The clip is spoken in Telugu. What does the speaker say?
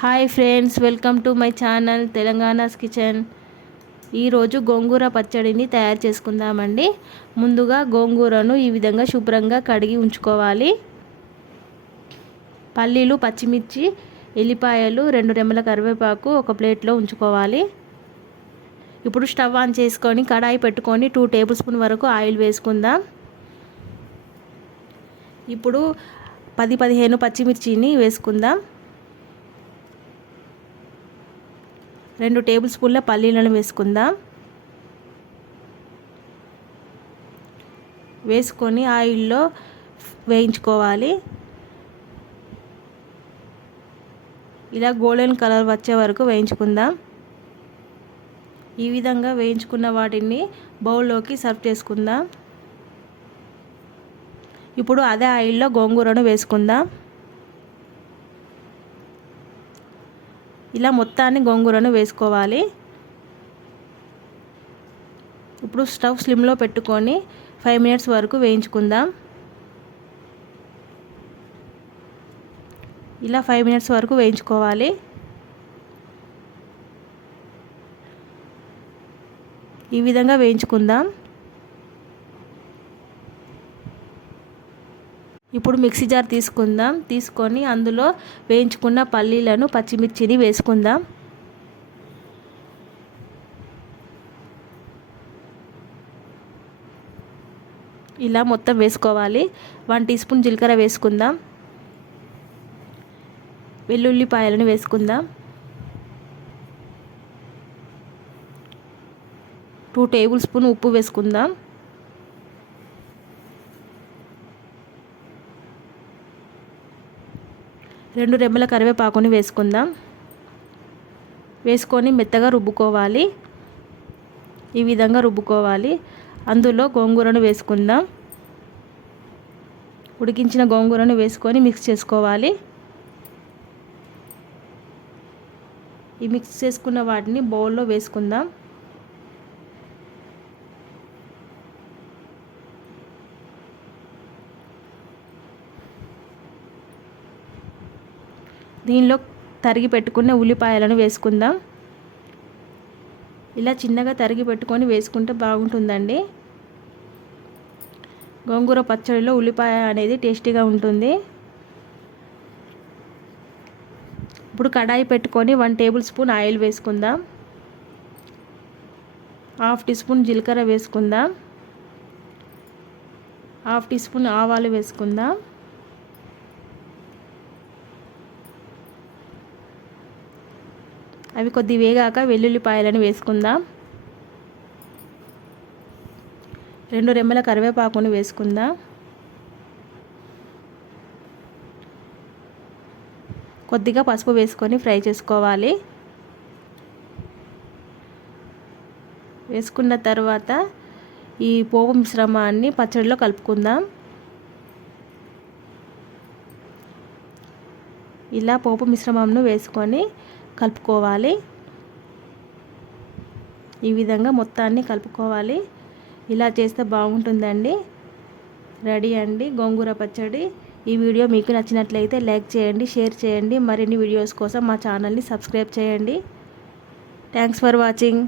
Hi friends, welcome to my channel Telangana's kitchen. ఈరోజు గోంగూర పచ్చడిని తయారు చేసుకుందామండి. ముందుగా గోంగూరను ఈ విధంగా శుభ్రంగా కడిగి ఉంచుకోవాలి. పల్లీలు, పచ్చిమిర్చి, ఎల్లిపాయలు, 2 రెమ్మల కరివేపాకు ఒక ప్లేట్లో ఉంచుకోవాలి. ఇప్పుడు స్టవ్ ఆన్ చేసుకొని కడాయి పెట్టుకొని 2 టేబుల్ స్పూన్ వరకు ఆయిల్ వేసుకుందాం. ఇప్పుడు 10-15 పచ్చిమిర్చిని వేసుకుందాం. 2 టేబుల్ స్పూన్ల పల్లీలను వేసుకుందాం. వేసుకొని ఆయిల్లో వేయించుకోవాలి. ఇలా గోల్డెన్ కలర్ వచ్చే వరకు వేయించుకుందాం. ఈ విధంగా వేయించుకున్న వాటిని బౌల్లోకి సర్వ్ చేసుకుందాం. ఇప్పుడు అదే ఆయిల్లో గోంగూరను వేసుకుందాం. ఇలా మొత్తాన్ని గోంగూరను వేసుకోవాలి. ఇప్పుడు స్టవ్ స్లిమ్లో పెట్టుకొని 5 మినిట్స్ వరకు వేయించుకుందాం. ఇలా 5 మినిట్స్ వరకు వేయించుకోవాలి. ఈ విధంగా వేయించుకుందాం. ఇప్పుడు మిక్సీ జార్ తీసుకొని అందులో వేయించుకున్న పల్లీలను, పచ్చిమిర్చిని వేసుకుందాం. ఇలా మొత్తం వేసుకోవాలి. 1 టీ స్పూన్ జీలకర్ర వేసుకుందాం. వెల్లుల్లిపాయలను వేసుకుందాం. 2 టేబుల్ స్పూన్ ఉప్పు వేసుకుందాం. 2 రెమ్మల కరివేపాకుని వేసుకుందాం. వేసుకొని మెత్తగా రుబ్బుకోవాలి. ఈ విధంగా రుబ్బుకోవాలి. అందులో గోంగూరను వేసుకుందాం. ఉడికించిన గోంగూరను వేసుకొని మిక్స్ చేసుకోవాలి. ఈ మిక్స్ చేసుకున్న వాటిని బౌల్లో వేసుకుందాం. దీనిలో తరిగి పెట్టుకున్న ఉల్లిపాయలను వేసుకుందాం. ఇలా చిన్నగా తరిగి పెట్టుకొని వేసుకుంటే బాగుంటుందండి. గోంగూర పచ్చడిలో ఉల్లిపాయ అనేది టేస్టీగా ఉంటుంది. ఇప్పుడు కడాయి పెట్టుకొని 1 టేబుల్ స్పూన్ ఆయిల్ వేసుకుందాం. 1/2 టీ స్పూన్ జీలకర్ర వేసుకుందాం. 1/2 టీ స్పూన్ ఆవాలు వేసుకుందాం. అవి కొద్ది వేగాక వెల్లుల్లిపాయలను వేసుకుందాం. 2 రెమ్మల కరివేపాకును వేసుకుందాం. కొద్దిగా పసుపు వేసుకొని ఫ్రై చేసుకోవాలి. వేసుకున్న తర్వాత ఈ పోపు మిశ్రమాన్ని పచ్చడిలో కలుపుకుందాం. ఇలా పోపు మిశ్రమంను వేసుకొని కలుపుకోవాలి. ఈ విధంగా మొత్తాన్ని కలుపుకోవాలి. ఇలా చేస్తే బాగుంటుందండి. రెడీ అండి గోంగూర పచ్చడి. ఈ వీడియో మీకు నచ్చినట్లయితే లైక్ చేయండి, షేర్ చేయండి. మరిన్ని వీడియోస్ కోసం మా ఛానల్ని సబ్స్క్రైబ్ చేయండి. Thanks for watching.